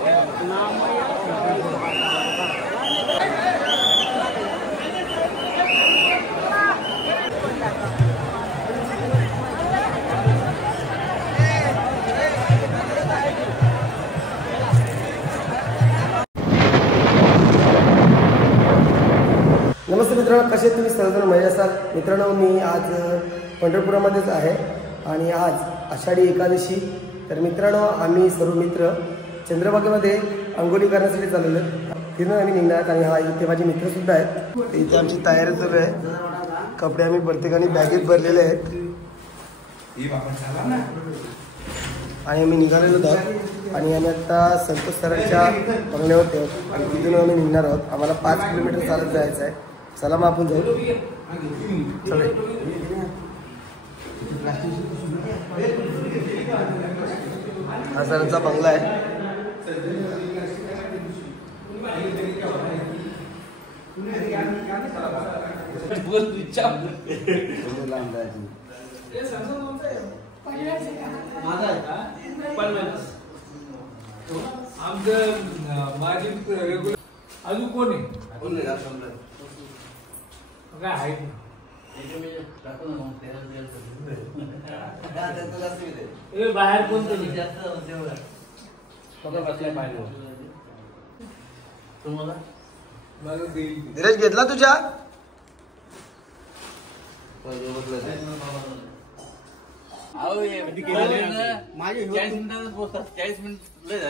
नमस्ते मित्रांनो, कसे तुम्ही सर्वजण मजा असाल. मित्रांनो, मी आज पंढरपुरामध्येच आहे आणि आज आषाढी एकादशी. तर मित्रांनो, आम्ही सर्व मित्र चंद्रभागेमध्ये अंघोळी करण्यासाठी चाललेलो आहेत. तिथून आम्ही निघणार आणि हा इथे माझे मित्रसुद्धा आहेत. इथे आमची तयारी चालू आहे. कपडे आम्ही प्रत्येकाने बॅगेत भरलेले आहेत आणि आम्ही निघालेलो आहोत. आणि आम्ही आता संतोष सरांच्या बंगल्यावर आहोत आणि तिथून आम्ही निघणार आहोत. आम्हाला 5 किलोमीटर चालत जायचं आहे. चला मग आपण जाऊ. चला, हा सरांचा बंगला आहे. अजून कोण आहे काय आहे बाहेर कोण तुम्हाला धीरज घेतला तुझ्या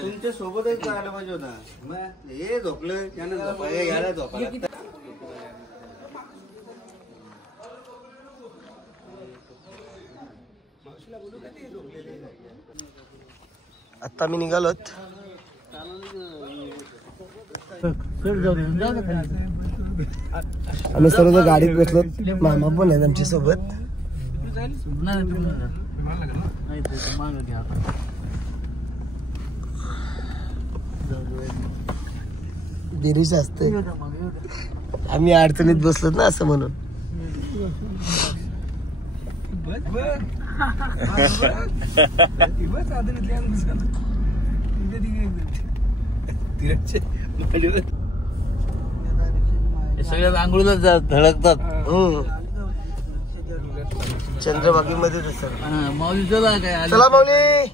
तुमच्या सोबतच जायला पाहिजे होता. हे झोपलं त्यानं याला झोपायला. आता मी निघालोत. आम्ही सर्व गाडीत बसलो. मामा पण आहेत आमच्या सोबत. गिरीश असते. आम्ही अडचणीत बसलो ना असं म्हणून. सगळ्यात आंघोळीला धडकतात. चंद्रभागेमध्ये माऊली चला काय. चला माऊली,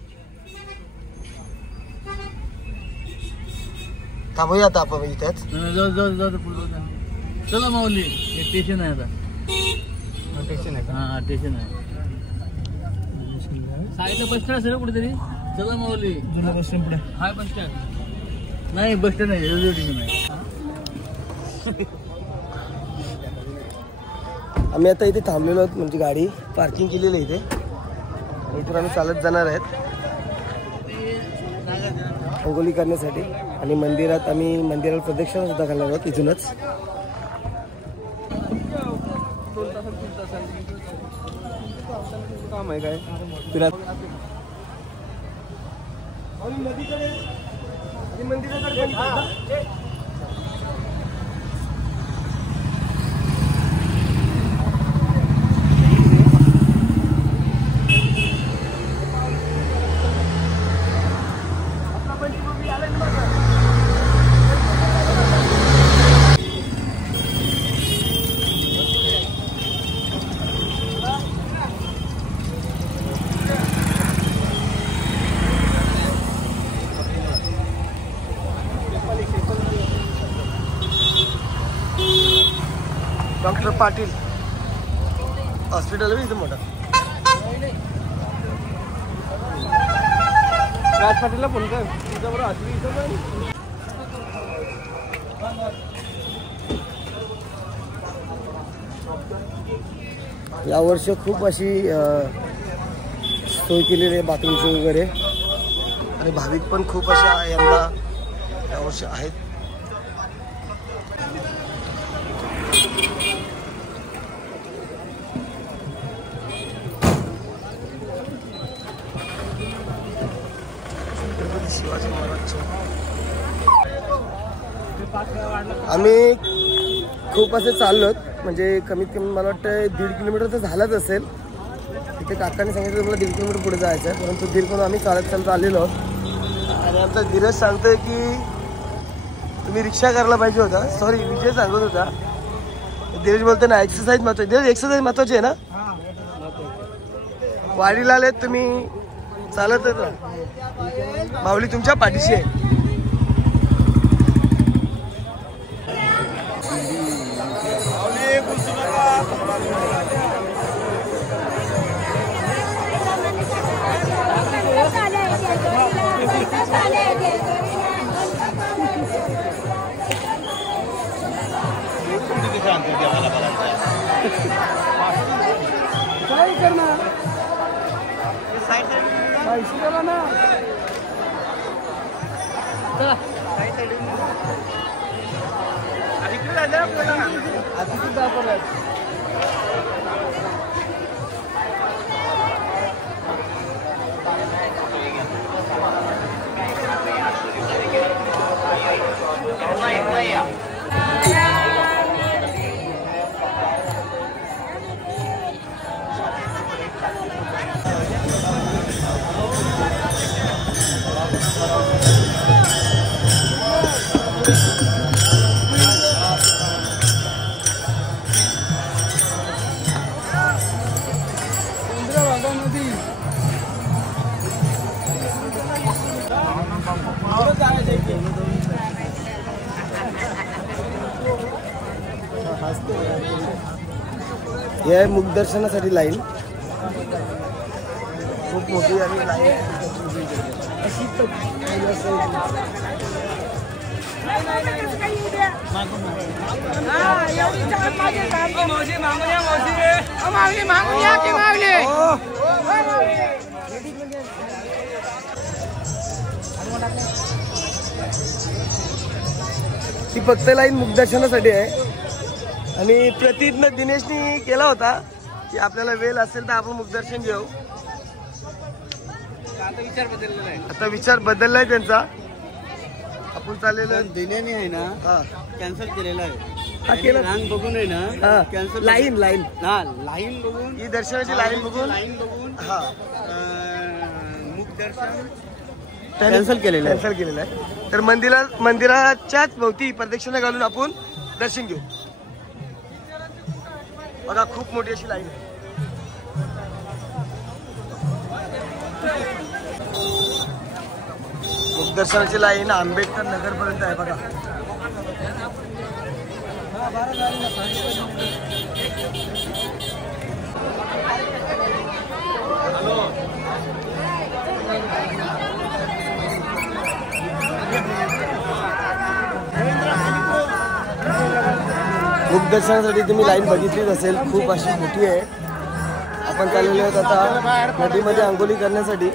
थांबूया आता आपण इथेच. चला माऊली, हे स्टेशन आहे आता. स्टेशन आहे. हा स्टेशन आहे. साईडला बस स्टँड असेल कुठेतरी. चला माऊली, जुना बस स्टँड पुढे. हाय बस स्टँड नाही, बस स्टँड नाही, रेल्वे स्टेशन आहे. आम्ही आता इथे थांबलेलो आहोत. म्हणजे गाडी पार्किंग केलेली आहे इथे. इथून आम्ही चालत जाणार आहेत अंघोळी करण्यासाठी. आणि मंदिरात आम्ही मंदिराला प्रदक्षिणा सुद्धा घालणार आहोत इथूनच. काम आहे काय फिरा मंदिराकडे. डॉक्टर पाटील हॉस्पिटल आहे इथं मोठा. राज पाटीलला फोन कर. यावर्षी खूप अशी सोय केलेली आहे बाथरूमची वगैरे. आणि भाविक पण खूप अशा यंदा यावर्षी आहेत. शिवाजी महाराज आम्ही खूप असे चाललोत. म्हणजे कमीत कमी मला वाटतं 1.5 किलोमीटर तर झालाच असेल. तिथे काकांनी सांगितलं मला 1.5 किलोमीटर पुढे जायचं आहे. परंतु 1.5 किलोमीटर आम्ही चालत आलेलो आहोत. आणि आमचा धीरज सांगतोय की तुम्ही रिक्षा करायला पाहिजे होता. सॉरी, विजय सांगत होता. धीरज बोलतो ना एक्सरसाइज महत्वाची. धीरज एक्सरसाइज महत्वाची आहे ना. वाडीला आलेत तुम्ही, चालतच राहा. माऊली तुमच्या पाठीशी आहे. हे आहे मुखदर्शनासाठी लाईन, खूप मोठी आणि लाईन ही फक्त लाईन मुखदर्शनासाठी आहे. आणि प्रतिज्ञा दिनेशनी केला होता की आपल्याला वेळ असेल तर आपण मुखदर्शन घेऊ. आता विचार बदललाय त्यांचा. आपण चाललेलो दिनेने आहे ना कॅन्सल केलेला आहे. हा केलं रांग बघून आहे ना कॅन्सल. लाईन लाईन लाईन बघून, ही दर्शनाची लाईन बघून हा मुखदर्शन कॅन्सल केलेलं आहे. तर मंदिराच्याच भोवती प्रदक्षिणा घालून आपण दर्शन घेऊ. बघा खूप मोठी अशी लाईन आहे. मुखदर्शनाची लाईन आंबेडकर नगर पर्यंत आहे बघा. मुखदर्शनासाठी तुम्ही लाईन बघितलीच असेल, खूप अशी मोठी आहे. आपण चाललेलो आहोत आता नदीमध्ये आंघोळी करण्यासाठी.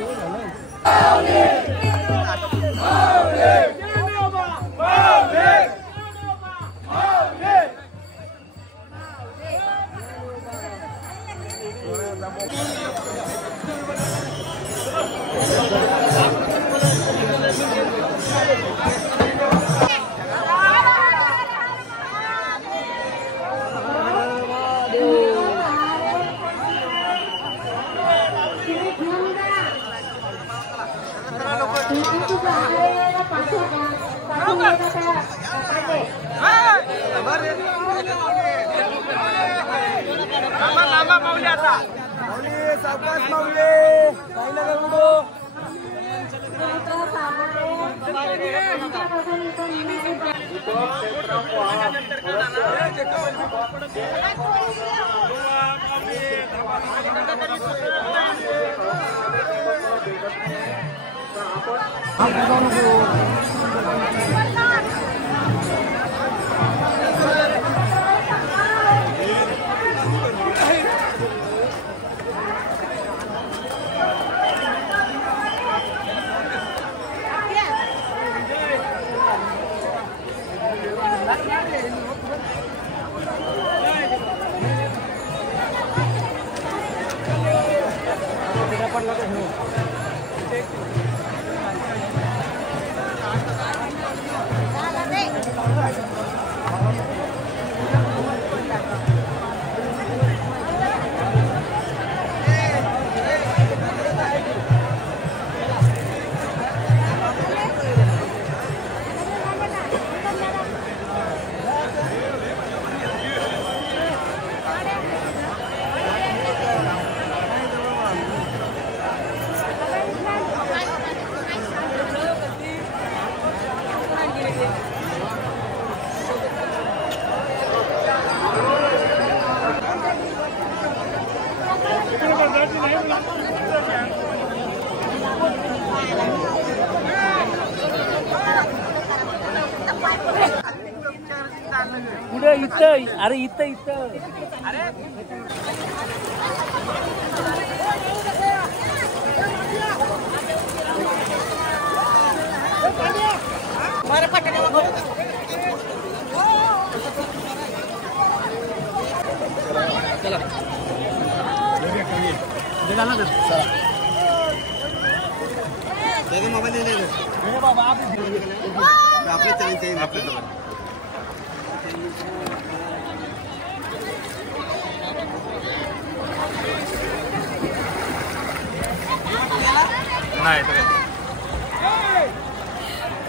सावकाश माऊली, काही नका उडो. इथं अरे इथं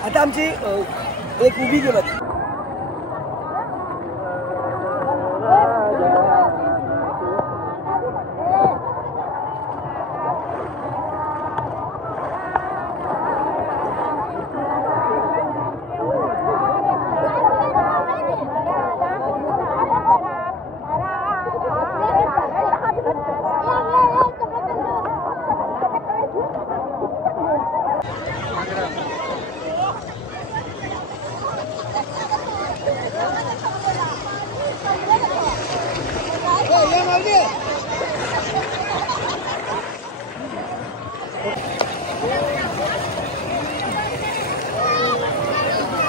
आता आमची एक उभी गेलं.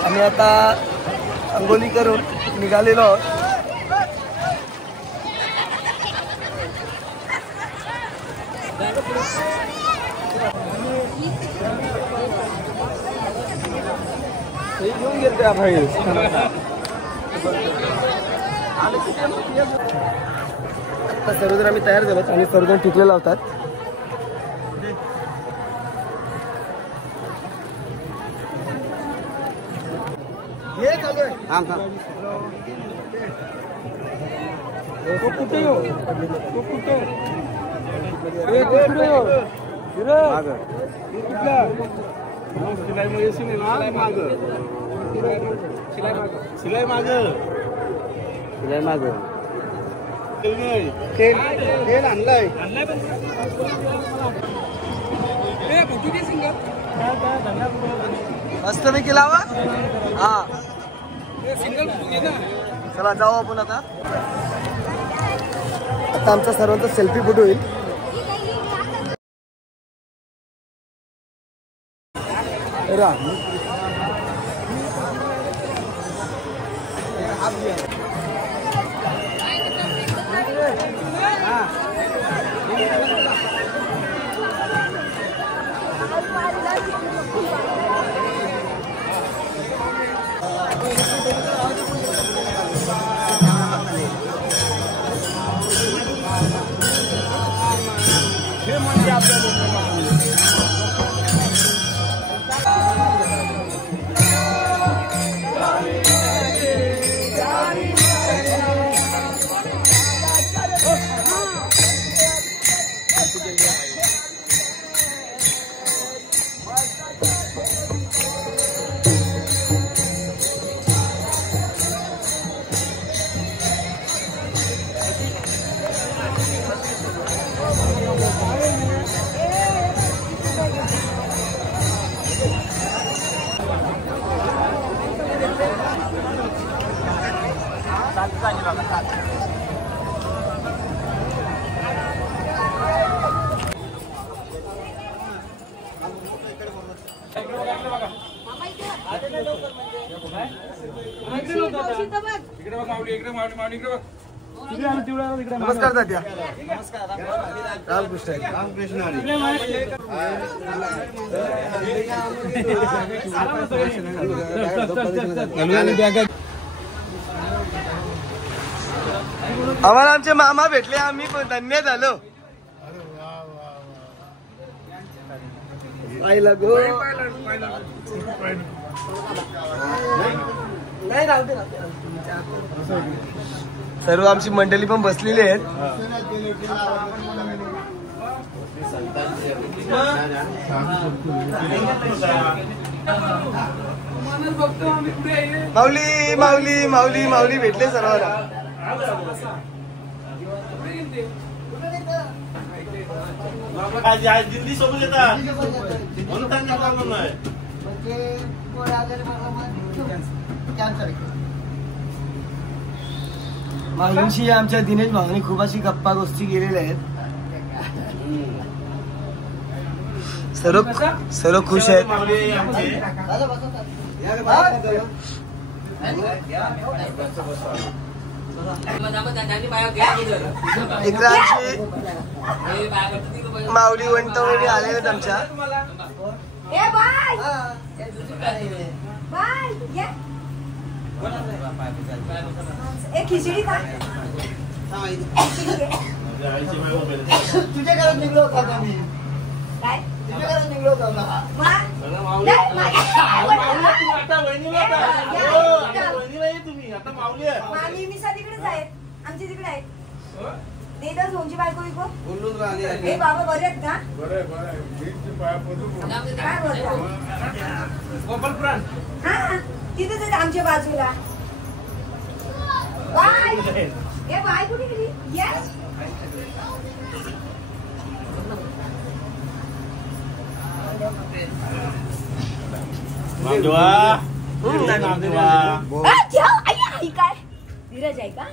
आम्ही आता अंघोली करून निघालेलो आहोत. घेऊन गेले आता सर्वजण आम्ही तयार झालो आणि सर्वजण टिकले लावतात. शिलाई माग तेल आणलाय मस्त मी केला वा. हा चला जाऊ आपण आता. आता आमचा सर्वांचा सेल्फी फोटो होईल. नमस्कार दाद्या. रामकृष्ण रामकृष्ण. आम्हाला आमचे मामा भेटले. आम्ही पण धन्य झालो. आईला गो नाही राहते. सर्व आमची मंडळी पण बसलेली आहेत. माऊली माऊली माऊली माऊली भेटले सर्वांना. दिल्ली सोबत येतात म्हणून मागणीशी आमच्या दिनेश भाऊनी खूप अशी गप्पा गोष्टी केलेल्या आहेत. सर्व खुश आहेत. माऊली वंटवणी आले आहेत आमच्या. खिचडी का तुझ्या घरात निघलो होता मी. काय तुझ्या घरात निघलो होता मामी मी तिकडेच आहेत. आमच्या तिकडे आहेत. देदास भाऊंची बायको विको हे बाबा बरे आहेत का? काय बोलता? हा तिथेच आहेत आमच्या बाजूला. बाय हे बाय कुठे गेली? येस काय धीरज आहे का?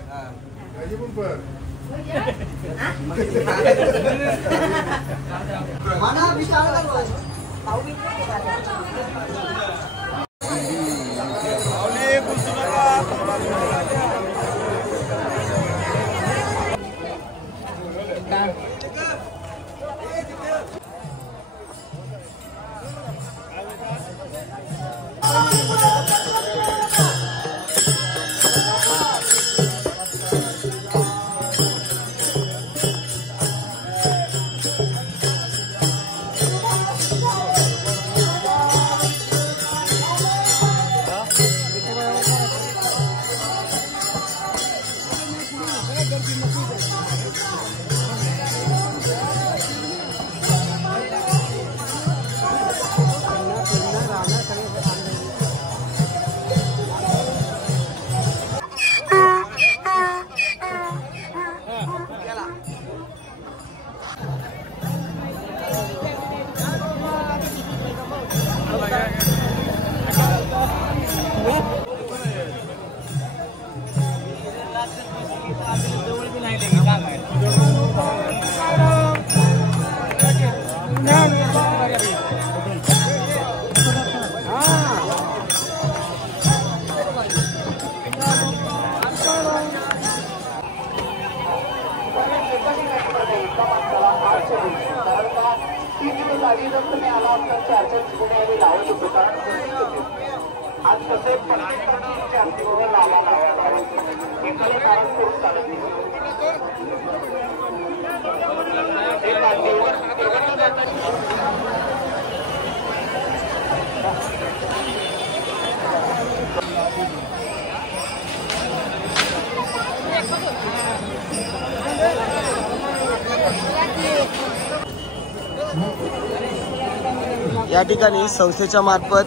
या ठिकाणी संस्थेच्या मार्फत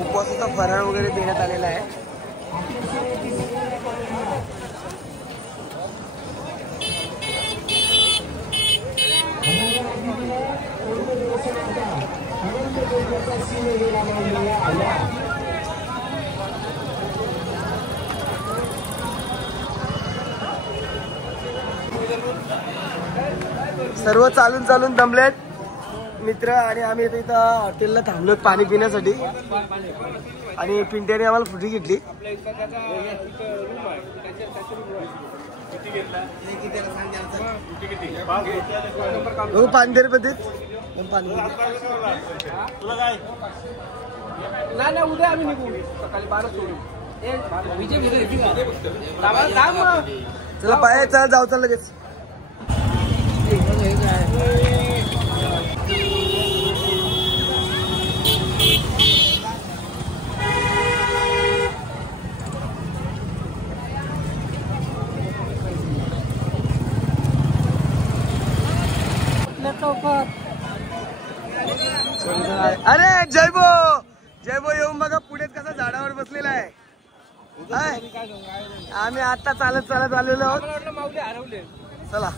उपवासाचा फराळ वगैरे देण्यात आलेला आहे. सर्व चालून चालून दमलेत मित्र आणि आम्ही इथं हॉटेलला थांबलो पाणी पिण्यासाठी आणि पिंट्याने आम्हाला फ्रुटी घेतली. हो 5 रुपये देत नाही उद्या आम्ही निघू सकाळी 12 सोडू. चला पाय चला जाऊ चल लगेच. अरे जयबो येऊन बघा पुढे कसा झाडावर बसलेला आहे. आम्ही आता चालत चालत आलेलो आहोत. चला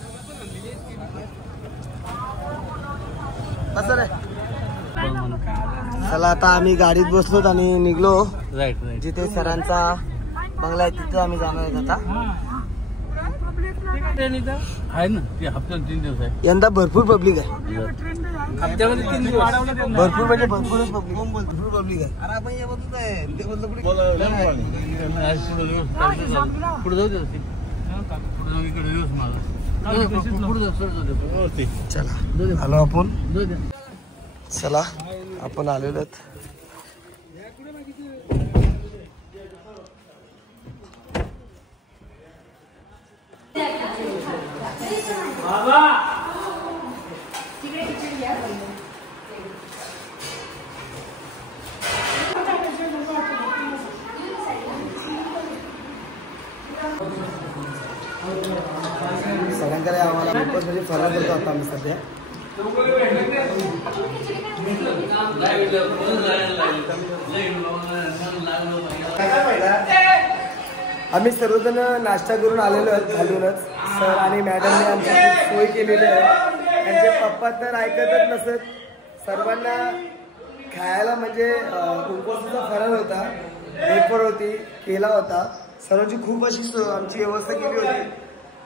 कसं रे. चला आता आम्ही गाडीत बसलोत आणि निघलो. जिथे सरांचा बंगला आहे तिथे आम्ही जाणार आहेत आता. आहे ना ते हप्त्याला 3 दिवस आहे. यंदा भरपूर पब्लिक आहे. हप्त्यामध्ये 3 दिवस भरपूर म्हणजे भरपूरच पब्लिक भरपूर पब्लिक आहे. पुढे जाऊ दे पुढे जाऊ इकडे दिवस माझा पुढे जाऊ चला आलो आपण. चला आपण आलेलो आहेत. सगळ्यांकडे आम्हाला खूपच म्हणजे फरक करतो आता आम्ही सध्या. आम्ही सर्वजण नाश्ता करून आलेलो आहेत खालूनच. सर आणि मॅडमने आमची सोय केलेली आहे. त्यांचे पप्पा तर ऐकतच नसत. सर्वांना खायला म्हणजे उपवासाचा फराळ होता, वेफर होती, केला होता. सर्वांची खूप अशी आमची व्यवस्था केली होती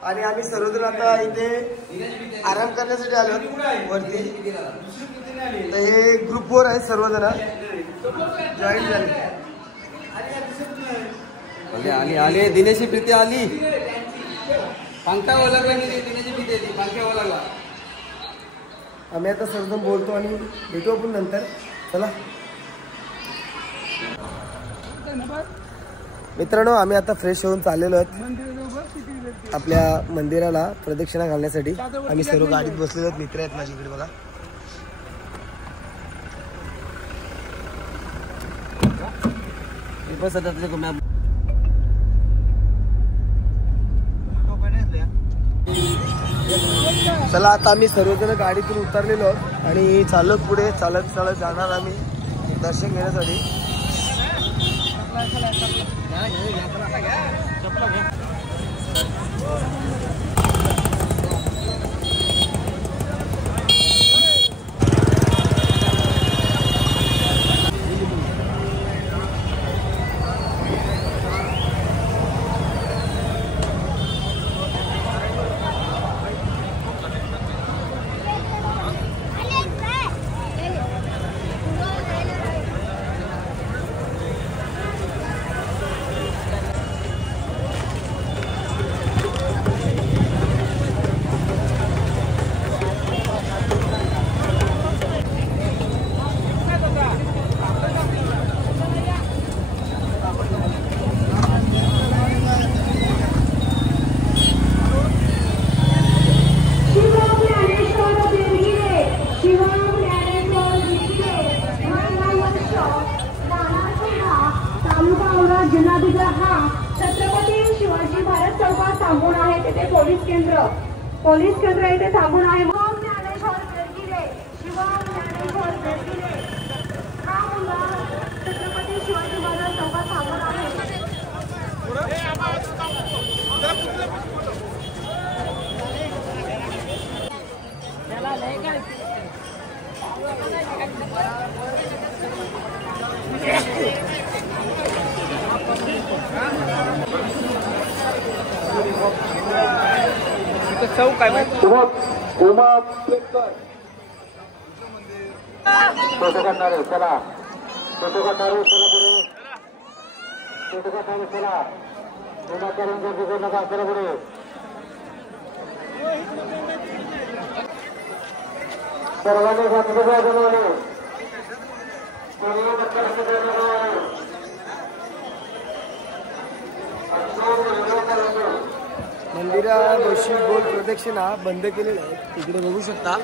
आणि आम्ही सर्वजण आता इथे आराम करण्यासाठी आलो वरती. तर हे ग्रुपवर आहेत सर्वजण जॉईन झाले. आली आली दिनेशी प्रीती आली. पंखा ओलागला दिनेशी प्रीती आली. पंखा ओलागला. आम्ही आता सर्वजण बोलतो आणि भेटू आपण नंतर. चला मित्रांनो, आम्ही आता फ्रेश होऊन चाललेलो आहोत आपल्या मंदिराला प्रदक्षिणा घालण्यासाठी. आम्ही सर्व गाडीत बसलेलो आहेत. मित्र आहेत माझ्याकडे बघा. चला आता आम्ही सर्वजण गाडीतून उतरलेलो आहोत आणि चालत पुढे चालत चालत जाणार आम्ही दर्शन घेण्यासाठी. पोलीस केंद्र इथे थांबून आहे. छत्रपती शिवाजी महाराज चौकात थांबून आहे. चौक काय उमा प्लेकर फोटो काढणारे चला. फोटो काढणारे चला पुढे. फोटो काढणारे चला. विनाकारण गर्दी करू नका. चला पुढे. सर्वांनी शांतता बनवणे. कोणाला धक्का नका. मंदिरापाशी गोल प्रदक्षिणा बंद केलेल्या आहेत. तिकडे बघू शकता.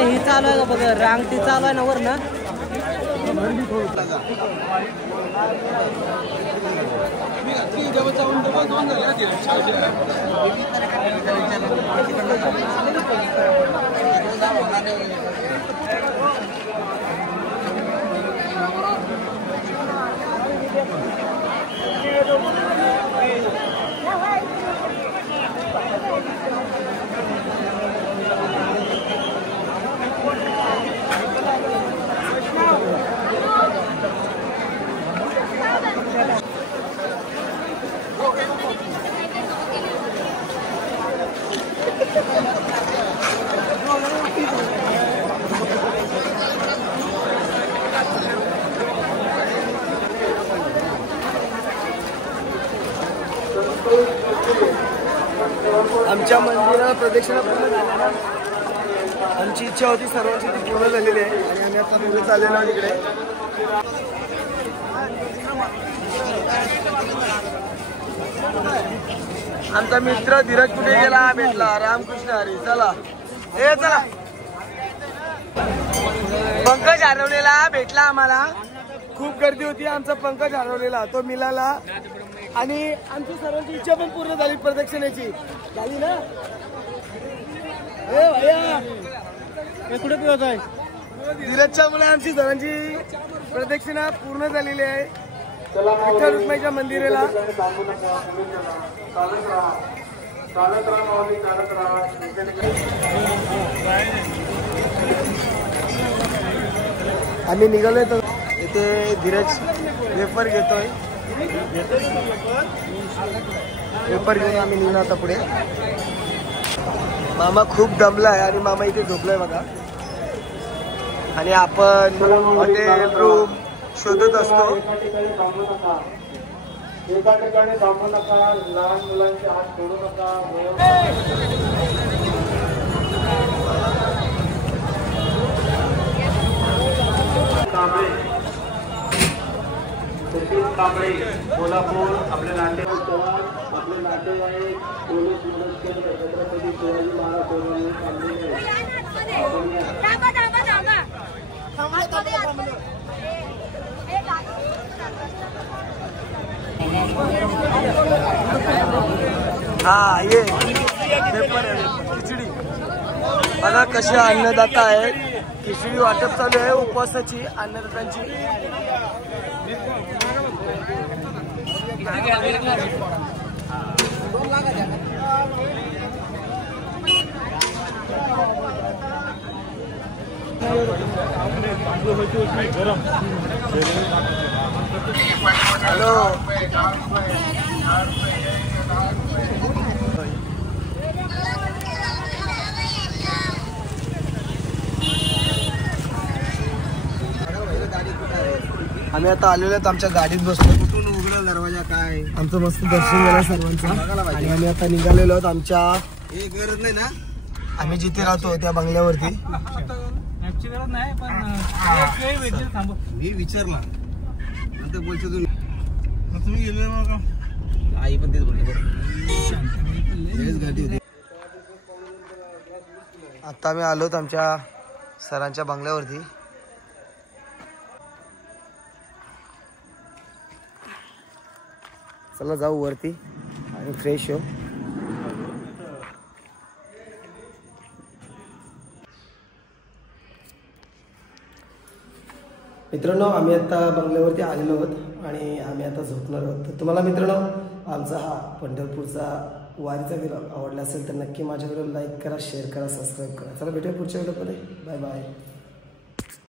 ही चालू आहे का बघ रांगती चालू आहे ना वर ना आमच्या मंदिरात प्रदक्षिणा पूर्ण झाल्या. आमची इच्छा होती सर्वांची ती पूर्ण झालेली आहे आणि आम्ही आता पुढे चाललेलो आहोत इकडे. आमचा मित्र धीरज कुठे गेला भेटला रामकृष्ण हरी. चला हे चला पंकज हरवलेला भेटला आम्हाला. खूप गर्दी होती. आमचा पंकज हरवलेला तो मिळाला आणि आमची सर्वांची इच्छा पण पूर्ण झाली प्रदक्षिणेची. झाली ना ए भैया कुठे पिवत आहे धीरजच्या मुळे आमची सर्वांची प्रदक्षिणा पूर्ण झालेली आहे विठ्ठल रुक्माईच्या मंदिराला. आम्ही निघालोय तर इथे धीरज वेफर घेतोय. वेफर घेऊन आम्ही निघणार आता पुढे. मामा खूप दमला आहे आणि मामा इथे झोपलाय बघा. आणि आपण हॉटेल रूम शोधत असतो. एका ठिकाणी थांबू नका. लहान मुलांचे हात सोडू नका. नितीन कांबळे कोल्हापूर, आपले नातेवाईक पोलीस मनोज छत्रपती शिवाजी महाराज हा ये खिचडी बघा कशी अन्नदाता आहे. खिचडी वाटप चालू आहे उपवासाची अन्नदातांची. हॅलो आम्ही आता आलेलो आहेत आमच्या गाडीत बसलो. कुठून उघडा दरवाजा काय आमचं मस्त दर्शन झालं सर्वांचं. आणि आम्ही आता निघालेलो आहोत आमच्या हे गरज नाही ना आम्ही जिथे राहतो त्या बंगल्यावरती. मॅपची गरज नाही पण मी विचारला आता बोलतो तुम्ही गेले का आई पण तेच बोलतो गाडी होती. आता आम्ही आलोत आमच्या सरांच्या बंगल्यावरती. चला जाऊ वरती आणि फ्रेश हो. मित्रांनो आम्ही आता बंगल्यावरती आलेलो आहोत आणि आम्ही आता झोपणार आहोत. तर तुम्हाला मित्रांनो आमचा हा पंढरपूरचा वारीचा व्हिडिओ आवडला असेल तर नक्की माझ्या व्हिडिओ लाईक करा, शेअर करा, सबस्क्राईब करा. चला भेटूया पुढच्या व्हिडिओमध्ये. Bye bye.